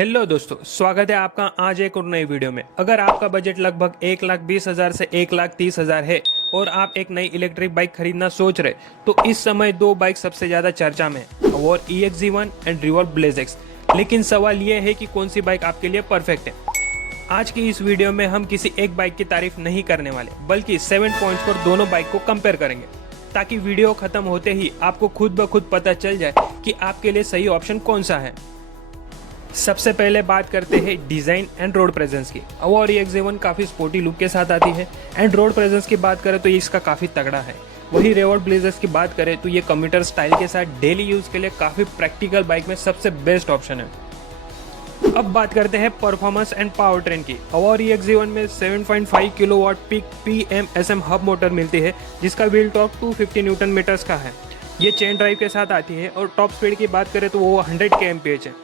Hello दोस्तों, स्वागत है आपका आज एक और नई वीडियो में। अगर आपका बजट लगभग 1,20,000 से 1,30,000 है और आप एक नई इलेक्ट्रिक बाइक खरीदना सोच रहे, तो इस समय दो बाइक सबसे ज़्यादा चर्चा में है, और EX-Z1 एंड रिवॉल्ट ब्लेज़। लेकिन सवाल यह है कि कौन सी बाइक आपके लिए परफेक्ट है। आज की इस वीडियो में हम किसी एक बाइक की तारीफ नहीं करने वाले, बल्कि 7 पॉइंट्स पर दोनों बाइक को कंपेयर करेंगे, ताकि वीडियो खत्म होते ही आपको खुद ब खुद पता चल जाए कि आपके लिए सही ऑप्शन कौन सा है। सबसे पहले बात करते हैं डिज़ाइन एंड रोड प्रेजेंस की। और EX-Z1 काफ़ी स्पोर्टी लुक के साथ आती है, एंड रोड प्रेजेंस की बात करें तो ये इसका काफ़ी तगड़ा है। वही रिवॉल्ट ब्लेज़ की बात करें तो ये कम्यूटर स्टाइल के साथ डेली यूज़ के लिए काफ़ी प्रैक्टिकल बाइक में सबसे बेस्ट ऑप्शन है। अब बात करते हैं परफॉर्मेंस एंड पावर ट्रेन की। और EX-Z1 में 7.5 kilowatt peak PMSM hub motor मिलती है, जिसका व्हील टॉर्क 250 न्यूटन मीटर्स का है। ये चेन ड्राइव के साथ आती है, और टॉप स्पीड की बात करें तो वो 100 kmph है।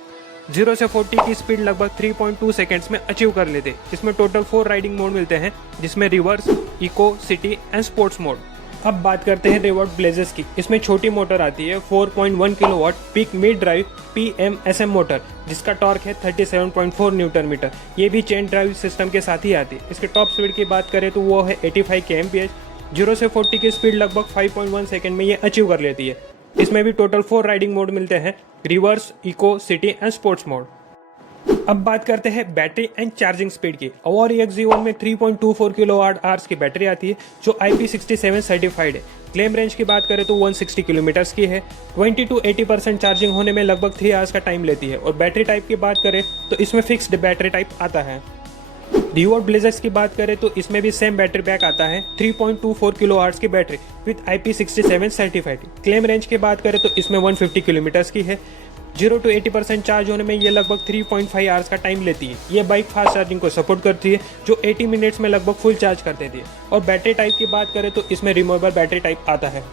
0 से 40 की स्पीड लगभग 3.2 सेकेंड्स में अचीव कर लेते। इसमें टोटल 4 राइडिंग मोड मिलते हैं, जिसमें reverse, eco, city and sports mode. अब बात करते हैं रिवॉल्ट ब्लेज़ की। इसमें छोटी मोटर आती है 4.1 kilowatt peak mid drive PMSM motor, जिसका टॉर्क है 37.4 न्यूटन मीटर। ये भी चेन ड्राइव सिस्टम के साथ ही आती है। इसके टॉप स्पीड की बात करें तो वो है 85 kmph। 0 से 40 की स्पीड लगभग 5.1 सेकेंड में ये अचीव कर लेती है। इसमें भी टोटल 4 राइडिंग मोड मिलते हैं, reverse, eco, city and sports mode. अब बात करते हैं बैटरी एंड चार्जिंग स्पीड की। और EX-Z1 में 3.24 किलोवाट आवर्स की बैटरी आती है, जो IP67 सर्टिफाइड है। क्लेम रेंज की बात करें तो 160 किलोमीटर्स की है। 20 to 80% चार्जिंग होने में लगभग 3 आवर्स का टाइम लेती है। और बैटरी टाइप की बात करें तो इसमें फिक्स्ड बैटरी टाइप आता है। रिवॉल्ट ब्लेज़ की बात करें तो इसमें भी सेम बैटरी पैक आता है, 3.24 किलो आवर्स की battery with IP67 certified. Claim range की बात करें तो इसमें 150 किलोमीटर्स की है। 0 to 80% चार्ज होने में ये लगभग 3.5 आवर्स का टाइम लेती है। ये बाइक फास्ट चार्जिंग को सपोर्ट करती है, जो 80 मिनट्स में लगभग फुल चार्ज कर देती है। और बैटरी टाइप की बात करें तो इसमें रिमूवेबल बैटरी टाइप आता है।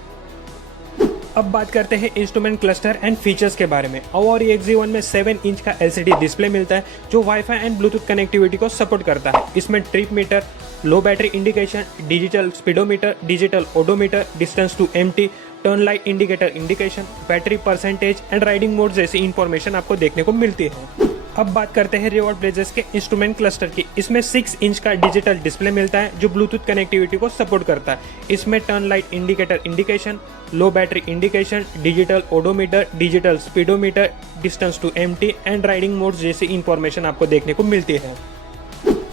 अब बात करते हैं इंस्ट्रूमेंट क्लस्टर एंड फीचर्स के बारे में। और EX-Z1 में 7 इंच का LCD डिस्प्ले मिलता है, जो वाईफाई एंड ब्लूटूथ कनेक्टिविटी को सपोर्ट करता है। इसमें trip meter, low battery indication, digital speedometer, digital odometer, distance to empty, turn light indicator indication, battery percentage and riding mode जैसी इंफॉर्मेशन आपको देखने को मिलती है। अब बात करते हैं रिवॉल्ट ब्लेज़ के इंस्ट्रूमेंट क्लस्टर की। इसमें 6 इंच का डिजिटल डिस्प्ले मिलता है, जो ब्लूटूथ कनेक्टिविटी को सपोर्ट करता है। इसमें turn light indicator indication, low battery indication, digital odometer, digital speedometer, distance to empty and riding modes जैसी इंफॉर्मेशन आपको देखने को मिलती है।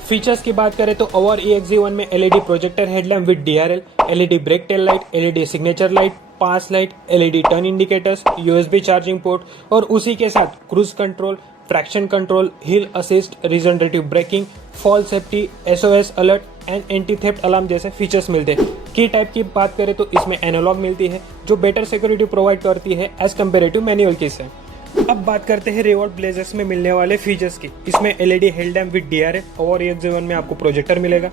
फीचर्स की बात करें तो और EX-Z1 में LED projector headlamp with DRL, LED brake tail light, LED signature light, pass light, LED turn indicators, USB charging port, और उसी के साथ cruise control, traction control, hill assist, regenerative braking, fall safety, SOS alert and anti theft alarm जैसे features मिलते हैं। की type की बात करें तो इसमें एनालॉग मिलती है, जो बेटर सिक्योरिटी प्रोवाइड करती है एज कम्पेरेटिव मैनुअल की से। अब बात करते हैं रिवॉल्ट ब्लेज़ में मिलने वाले फीचर्स की। इसमें LED हेडलैम्प विद DRL, और EX-Z1 में आपको प्रोजेक्टर मिलेगा।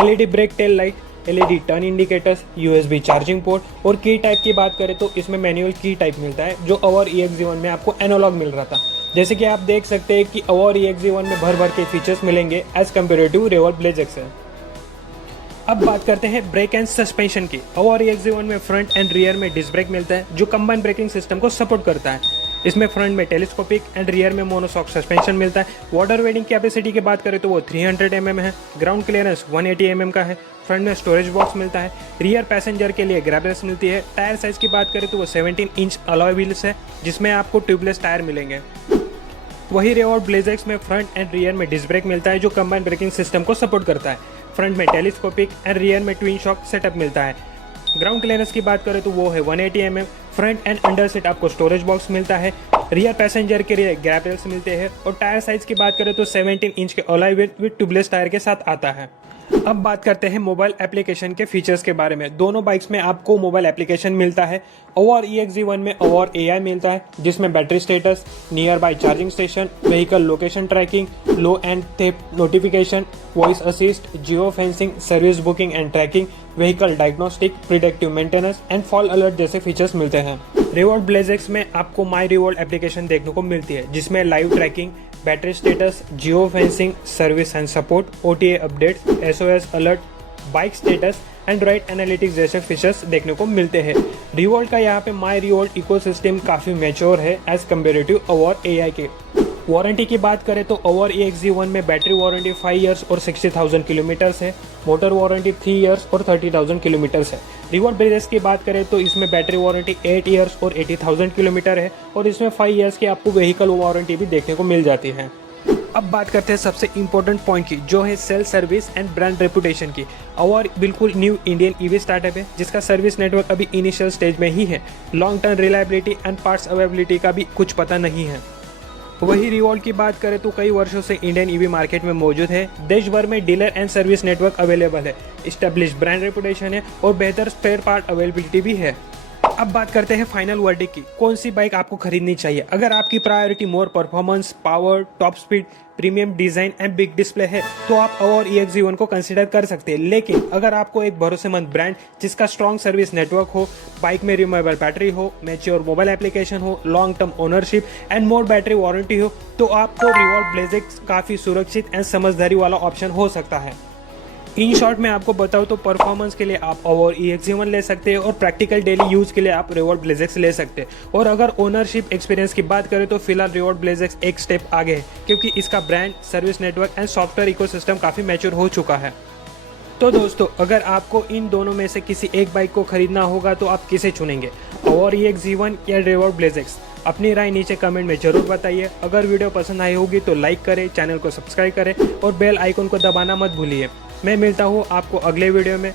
LED brake tail light, LED turn indicators, USB charging port. और की टाइप की बात करें तो इसमें मैनुअल की टाइप मिलता है, जो और EX-Z1 में आपको एनालॉग मिल रहा था। जैसे कि आप देख सकते हैं कि और EX-Z1 में भर भर के फीचर्स मिलेंगे एज कम्पेरेटिव रिवॉल्ट ब्लेज़ से। अब बात करते हैं ब्रेक एंड सस्पेंशन की। और EX-Z1 में फ्रंट एंड रियर में डिस्क ब्रेक मिलता है, जो कंबाइंड ब्रेकिंग सिस्टम को सपोर्ट करता है। इसमें फ्रंट में टेलीस्कोपिक एंड रियर में मोनोशॉक सस्पेंशन मिलता है। वाटर वेडिंग कैपेसिटी की बात करें तो वो 300 mm है। ग्राउंड क्लियरेंस 180 mm का है। फ्रंट में स्टोरेज बॉक्स मिलता है। रियर पैसेंजर के लिए ग्रैब रेस्ट मिलती है। टायर साइज की बात करें तो वो 17 इंच अलॉय व्हील्स है, जिसमें आपको ट्यूबलेस टायर मिलेंगे। वही रिवॉल्ट ब्लेज़ में फ्रंट एंड रियर में डिस्क ब्रेक मिलता है, जो कंबाइंड ब्रेकिंग सिस्टम को सपोर्ट करता है। फ्रंट में टेलीस्कोपिक एंड रियर में ट्विन शॉक सेटअप मिलता है। ग्राउंड क्लियरेंस की बात करें तो वो है 180 mm। Front end under seat आपको स्टोरेज बॉक्स मिलता है। रियर पैसेंजर के लिए ग्रैब रेल्स मिलते हैं। और टायर साइज की बात करें तो 17 इंच के alloy wheel with tubeless tyre के साथ आता है। अब बात करते हैं मोबाइल एप्लीकेशन के फीचर्स के बारे में। दोनों बाइक्स में आपको मोबाइल एप्लीकेशन मिलता है। और EX-Z1 में और AI मिलता है, जिसमें battery status, nearby charging station, vehicle location tracking, low and theft notification, voice assist, geo fencing, service booking and tracking, vehicle diagnostic, predictive maintenance and fall alert जैसे features मिलते हैं। Revolt blaze में आपको माई revolt application देखने को मिलती है, जिसमें live tracking, battery status, Jio fencing, service and support, OTA updates, SOS alert, bike status, Android analytics जैसे फीचर्स देखने को मिलते हैं। रिवॉल्ट का यहाँ पे माई रिवॉल्ट इकोसिस्टम काफ़ी मैच्योर है एज कम्पेरेटिव और AI के। वारंटी की बात करें तो ओवर EXE1 में बैटरी वारंटी 5 इयर्स और 60,000 किलोमीटर्स है। मोटर वारंटी 3 इयर्स और 30,000 किलोमीटर्स है। रिवॉर्ड ब्लेजेस की बात करें तो इसमें बैटरी वारंटी 8 इयर्स और 80,000 किलोमीटर है और इसमें 5 इयर्स की आपको व्हीकल वारंटी भी देखने को मिल जाती है। अब बात करते हैं सबसे इंपॉर्टेंट पॉइंट की, जो है sale service and brand reputation की। और बिल्कुल न्यू इंडियन ईवी स्टार्टअप है जिसका सर्विस नेटवर्क अभी इनिशियल स्टेज में ही है। Long term reliability and parts availability का भी कुछ पता नहीं है। वही रिवॉल्ट की बात करें तो कई वर्षों से इंडियन ईवी मार्केट में मौजूद है। देश भर में dealer and service network available है, इस्टेब्लिश ब्रांड रेपुटेशन है और बेहतर स्पेयर पार्ट अवेलेबिलिटी भी है। अब बात करते हैं फाइनल वर्डिक्ट की, कौन सी बाइक आपको खरीदनी चाहिए। अगर आपकी priority more performance, power, top speed, premium design and big display है तो आप और EXE1 को कंसीडर कर सकते हैं। लेकिन अगर आपको एक भरोसेमंद ब्रांड जिसका स्ट्रॉन्ग सर्विस नेटवर्क हो, बाइक में रिमूवेबल बैटरी हो, मैच्योर मोबाइल एप्लीकेशन हो, long term ownership and more battery warranty हो तो आपको रिवॉल्ट ब्लेजेक्स काफी सुरक्षित एंड समझदारी वाला ऑप्शन हो सकता है। इन शॉर्ट में आपको बताऊँ तो परफॉर्मेंस के लिए आप ओवर EXE1 ले सकते हैं और प्रैक्टिकल डेली यूज के लिए आप रिवॉल्ट ब्लेजेक्स ले सकते हैं। और अगर ओनरशिप एक्सपीरियंस की बात करें तो फिलहाल रिवॉल्ट ब्लेजेक्स एक स्टेप आगे है क्योंकि इसका brand, service network and software ecosystem काफ़ी मैच्योर हो चुका है। तो दोस्तों, अगर आपको इन दोनों में से किसी एक बाइक को खरीदना होगा तो आप किसे चुनेंगे, ओवर EXE1 या रिवॉल्ट ब्लेजेक्स? अपनी राय नीचे कमेंट में जरूर बताइए। अगर वीडियो पसंद आई होगी तो लाइक करें, चैनल को सब्सक्राइब करें और बेल आइकन को दबाना मत भूलिए। मैं मिलता हूँ आपको अगले वीडियो में।